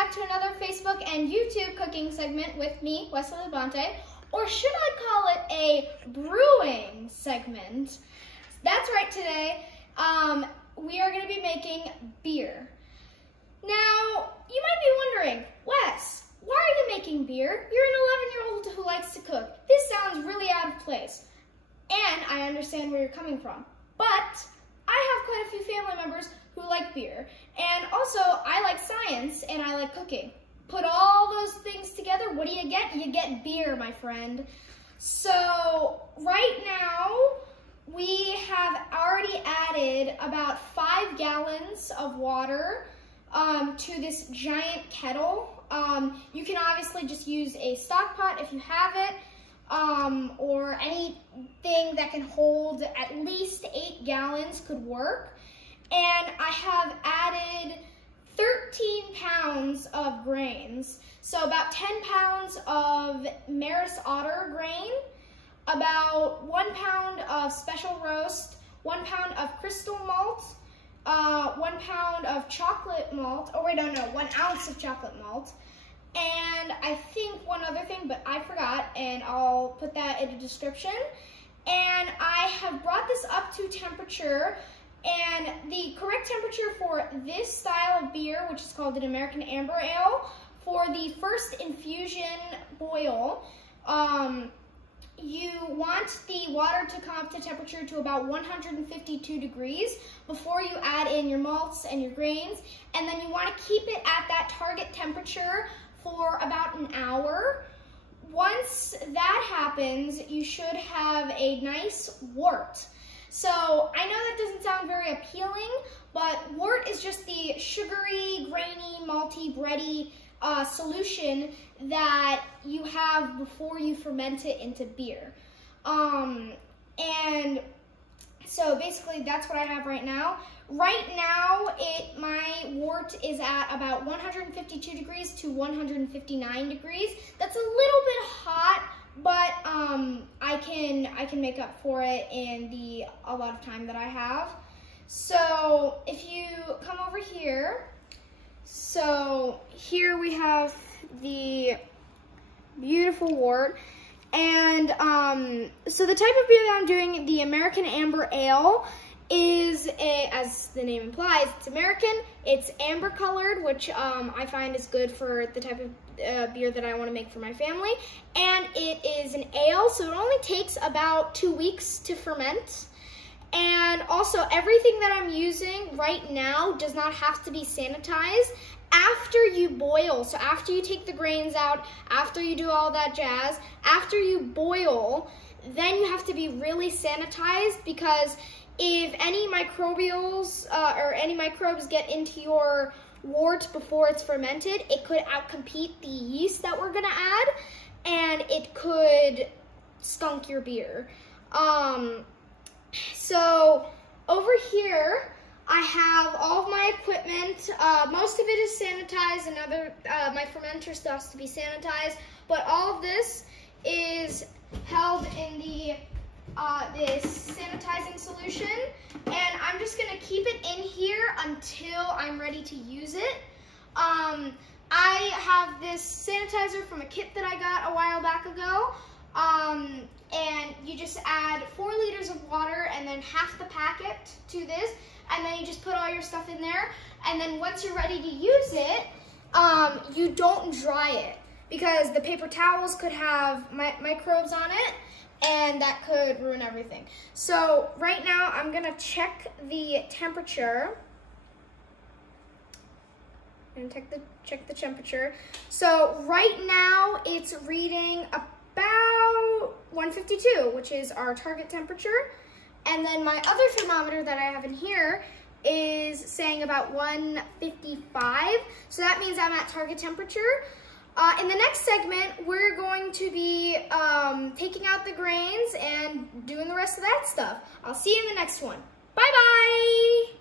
back to another Facebook and YouTube cooking segment with me, Wesley Labonte, or should I call it a brewing segment? That's right, today we are going to be making beer. Now, you might be wondering, Wes, why are you making beer? You're an 11-year-old who likes to cook. This sounds really out of place. And I understand where you're coming from. But I have quite a few family members who like beer. And also, I like science and I like cooking. Put all those things together, what do you get? You get beer, my friend. So, right now, we have already added about 5 gallons of water to this giant kettle. You can obviously just use a stock pot if you have it, or anything that can hold at least 8 gallons could work. And I have added 13 pounds of grains. So about 10 pounds of Maris Otter grain, about 1 pound of special roast, 1 pound of crystal malt, 1 pound of chocolate malt, 1 ounce of chocolate malt, and I think one other thing, but I forgot, and I'll put that in the description. And I have brought this up to temperature, and the correct temperature for this style of beer, which is called an American Amber Ale, for the first infusion boil, you want the water to come up to temperature to about 152 degrees before you add in your malts and your grains, and then you want to keep it at that target temperature for about an hour. Once that happens, you should have a nice wort. So I know that doesn't sound very appealing, but wort is just the sugary, grainy, malty, bready solution that you have before you ferment it into beer. And so basically that's what I have right now. Right now, my wort is at about 152 degrees to 159 degrees. That's a little bit hot, but I can make up for it in the a lot of time that I have. So if you come over here, so here we have the beautiful wort. And so the type of beer that I'm doing, the American Amber Ale, is, as the name implies, it's American, it's amber colored, which I find is good for the type of beer that I want to make for my family. And it is an ale, so it only takes about 2 weeks to ferment. And also, everything that I'm using right now does not have to be sanitized after you boil. So after you take the grains out, after you do all that jazz, after you boil, then you have to be really sanitized, because if any microbials or any microbes get into your wort before it's fermented, it could outcompete the yeast that we're gonna add, and it could skunk your beer. So over here, I have all of my equipment. Most of it is sanitized, and my fermenter still has to be sanitized, but all of this is held in the this sanitizing solution, and I'm just gonna keep it in here until I'm ready to use it. I have this sanitizer from a kit that I got a while back ago, and you just add 4 liters of water and then half the packet to this, and then you just put all your stuff in there, and then once you're ready to use it, you don't dry it, because the paper towels could have microbes on it, and that could ruin everything. So right now I'm gonna check the temperature. And check the temperature. So right now it's reading about 152, which is our target temperature. And then my other thermometer that I have in here is saying about 155. So that means I'm at target temperature. In the next segment, we're going to be taking out the grains and doing the rest of that stuff. I'll see you in the next one. Bye-bye!